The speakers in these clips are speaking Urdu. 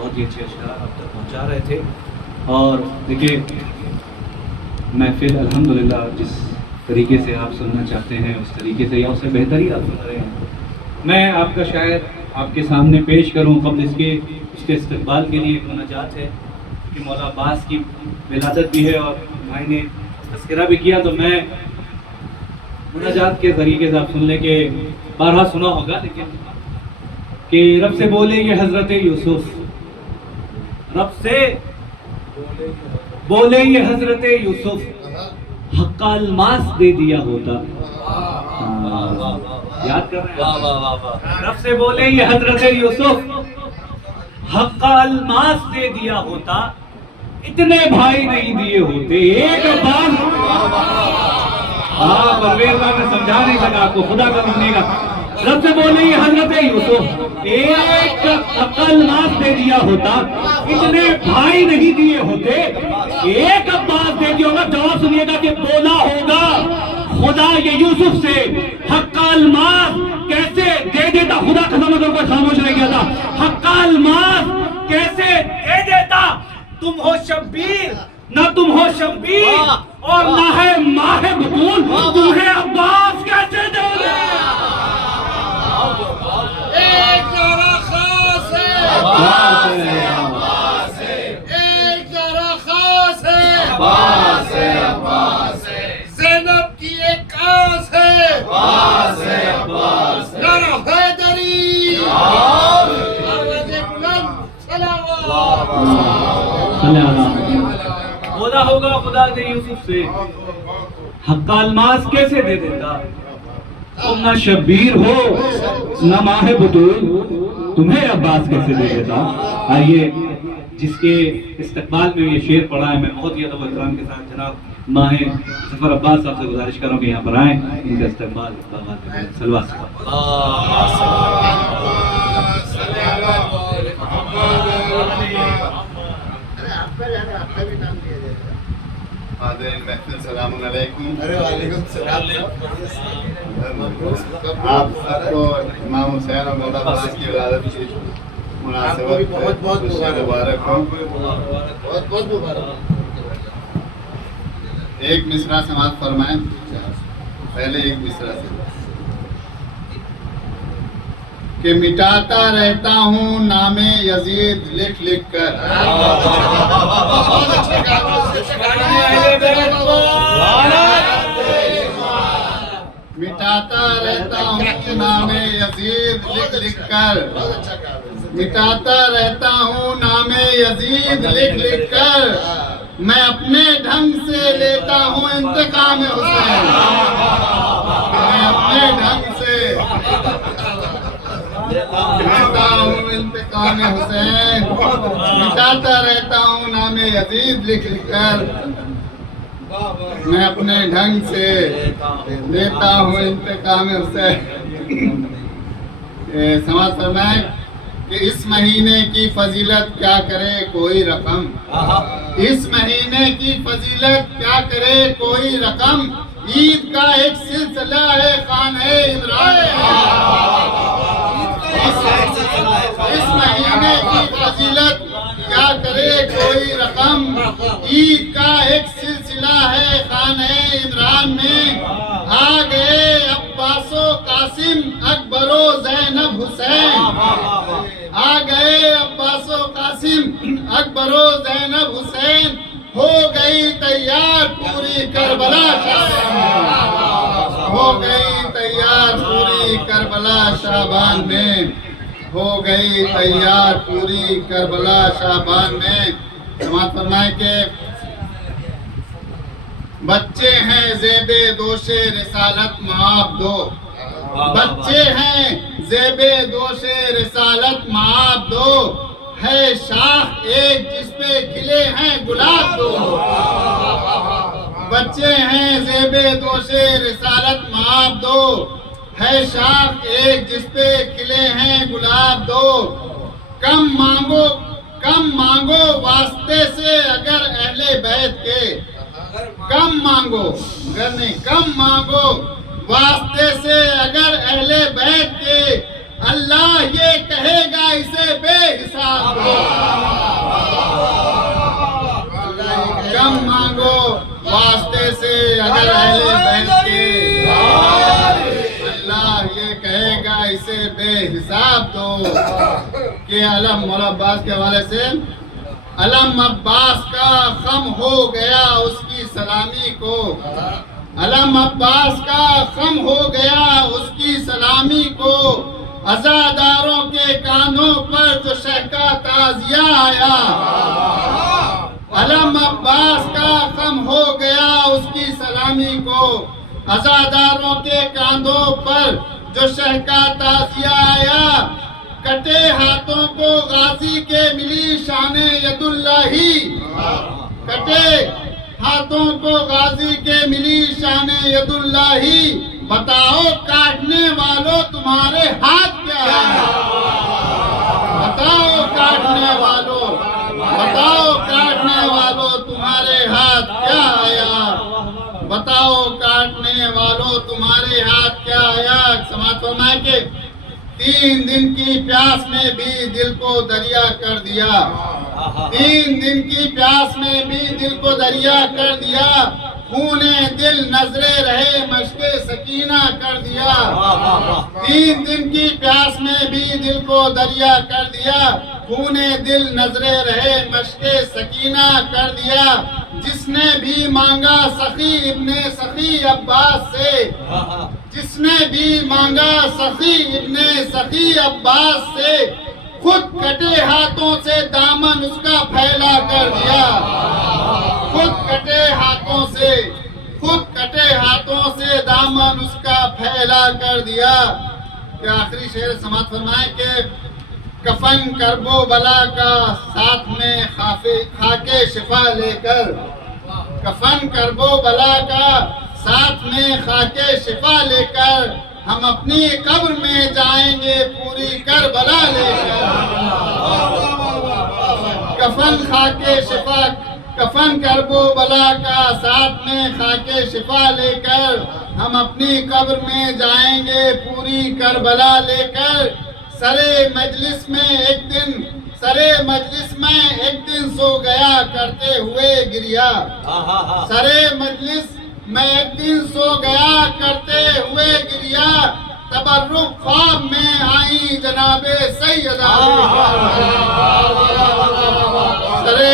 بہت ہی اچھے اشعار آپ تک پہنچا رہے تھے. اور دیکھیے محفل الحمدللہ جس طریقے سے آپ سننا چاہتے ہیں اس طریقے سے یا اس سے بہتر ہی آپ سن رہے ہیں. میں آپ کا شاعر آپ کے سامنے پیش کروں قبل اس کے استقبال کے لیے ایک مناجات ہے کہ مولا عباس کی ولادت بھی ہے اور بھائی نے تذکرہ بھی کیا, تو میں مناجات کے طریقے سے آپ سن لیں کہ بارہا سنا ہوگا لیکن کہ رب سے بولے یہ حضرت یوسف, رب سے بولے یہ حضرت یوسف حق الماس دے دیا ہوتا. یاد کر رہے ہیں, رب سے بولے یہ حضرت یوسف حق الماس دے دیا ہوتا, اتنے بھائی نہیں دیے ہوتے ایک بار. پرویز بھائی میں سمجھا نہیں سکا آپ کو, خدا کا ماننے گا. رب سے بولے یہ حضرت یوسف ایک حق الماس دے دیا ہوتا, اتنے بھائی نہیں دیے ہوتے ایک عباس دے دیا ہوگا. جواب سنیے گا کہ بولا ہوگا خدا یہ یوسف سے حق الماس کیسے دے دیتا. خدا قسم اگر کوئی خاموش رہ گیا تھا, حق الماس کیسے دے دیتا. تم ہو شبیر نہ تم ہو شبیر اور نہ ہے ماہ بطول, تمہیں عباس کیسے دے دیتا. ایک ذرا خاص ہے, ایک ذرا خاص ہے, زینب کی ایک آس ہے, ذرا حیدری آواز بلند بولا ہوگا خدا نے یوسف سے حق الماس کیسے دے دیتا. تم نہ شبیر ہو نہ ماہ بطول, تمہیں عباس کیسے دے دیتا. آئیے جس کے استقبال میں یہ شعر پڑھا ہے, میں بہت ہی ادب و احترام کے ساتھ جناب ماہ ظفر عباس صاحب سے گزارش کروں کہ یہاں پر آئیں, ان کا استقبال سلوا حاضرین محفل السلام علیکم. وعلیکم السلام. آپ سب کو امام حسین اور مولا عباس کی ولادت کی مناسبت بہت بہت مبارک ہو. بہت بہت مبارک. ایک مصرع سماعت فرمائیں, پہلے ایک مصرع سے کہ مٹاتا رہتا ہوں نام یزید لکھ لکھ کر, مٹاتا رہتا ہوں نام یزید لکھ لکھ کر, مٹاتا رہتا ہوں نام یزید لکھ لکھ کر, میں اپنے ڈھنگ سے لیتا ہوں انتقام حسین, میں اپنے ڈھنگ سے لیتا ہوں انتقام حسین, مٹاتا رہتا ہوں نام یزید لکھ لکھ کر, میں اپنے ڈھنگ سے لیتا ہوں انتقام حسین. سماعت فرمائیں کہ اس مہینے کی فضیلت کیا کرے کوئی رقم, اس مہینے کی فضیلت کیا کرے کوئی رقم, عید کا ایک سلسلہ ہے خانہ عمران. اس مہینے کی فضیلت کیا کرے کوئی رقم, عید کا ایک سلسلہ ہے خانہ عمران میں, آ گئے عباس و قاسم اکبر و زینب حسین, آ گئے عباس و قاسم اکبر و زینب حسین, ہو گئی تیار پوری کربلا شابان, ہو گئی تیار پوری کربلا شابان میں, ہو گئی تیار پوری کربلا شابان میں. سماعت فرمائیں کہ بچے ہیں زیب دوش رسالت معاف دو, بچے ہیں زیب دوش رسالت معاف دو, ہے شاخ ایک جس پہ کھلے ہیں گلاب دو, بچے ہیں زیب دوش رسالت معاف دو, ہے شاخ ایک جس پہ کھلے ہیں گلاب دو, کم مانگو واسطے سے اگر اہل بیت کے, کم مانگو گر نہیں کم مانگو واسطے سے اگر اہل بیت کے, اللہ یہ کہے گا اسے بے حساب دو۔ کم مانگو واسطے سے اگر اہل بیت کے، اللہ یہ کہے گا اسے بے حساب دو۔ کہ علم مولا عباس کے حوالے سے، علم عباس کا خم ہو گیا اس کی سلامی کو، علم عباس کا خم ہو گیا اس کی سلامی کو، عزاداروں کے کانوں پر جو شہ کا تعزیہ آیا۔ علم عباس کا خم ہو گیا اس کی سلامی کو، عزاداروں کے کاندھوں پر جو شہ کا تعزیہ آیا۔ کٹے ہاتھوں کو غازی کے ملی شان ید اللہ، کٹے ہاتھوں کو غازی کے ملی شان ید اللہ۔ بتاؤ کاٹنے والوں تمہارے ہاتھ کیا ہے؟ بتاؤ کاٹنے والوں، بتاؤ کاٹنے والوں تمہارے ہاتھ کیا آیا؟ بتاؤ کاٹنے والوں تمہارے ہاتھ کیا آیا؟ سماعت فرمائے کہ 3 دن کی پیاس نے بھی دل کو دریا کر دیا، 3 دن کی پیاس نے بھی دل کو دریا کر دیا، خون دل نظرے رہے مشق سکینہ کر دیا۔ 3 دن کی پیاس نے بھی دل کو دریا کر دیا، خون دل نظرے رہے مشق سکینہ کر دیا۔ جس نے بھی مانگا سخی ابن سخی عباس سے، جس نے بھی مانگا سخی ابن سخی عباس سے، خود کٹے ہاتھوں سے دامن اس کا پھیلا کر دیا، خود کٹے ہاتھوں سے، خود کٹے ہاتھوں سے دامن اس کا پھیلا کر دیا۔ کہ آخری شعر سماعت فرمائے کہ کفن کرب و بلا کا ساتھ میں خاکے شفا لے کر، کفن کرب و بلا کا ساتھ میں خاکے شفا لے کر، ہم اپنی قبر میں جائیں گے پوری کربلا لے کر۔ کفن خاکے شفا، کفن کرب و بلا کا ساتھ میں خاکے شفا لے کر، ہم اپنی قبر میں جائیں گے پوری کربلا لے کر۔ سرے مجلس میں ایک دن، سرے مجلس میں ایک دن سو گیا کرتے ہوئے گریا، سرے مجلس میں ایک دن سو گیا کرتے ہوئے گریا، تبرک خواب میں آئی جناب سیدہ۔ سرے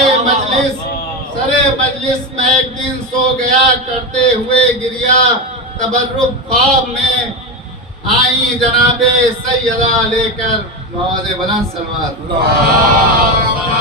مجلس میں ایک دن سو گیا کرتے ہوئے گریا، تبرک خواب میں آئی جناب سیدہ لے کر۔ آواز بلند سلوات۔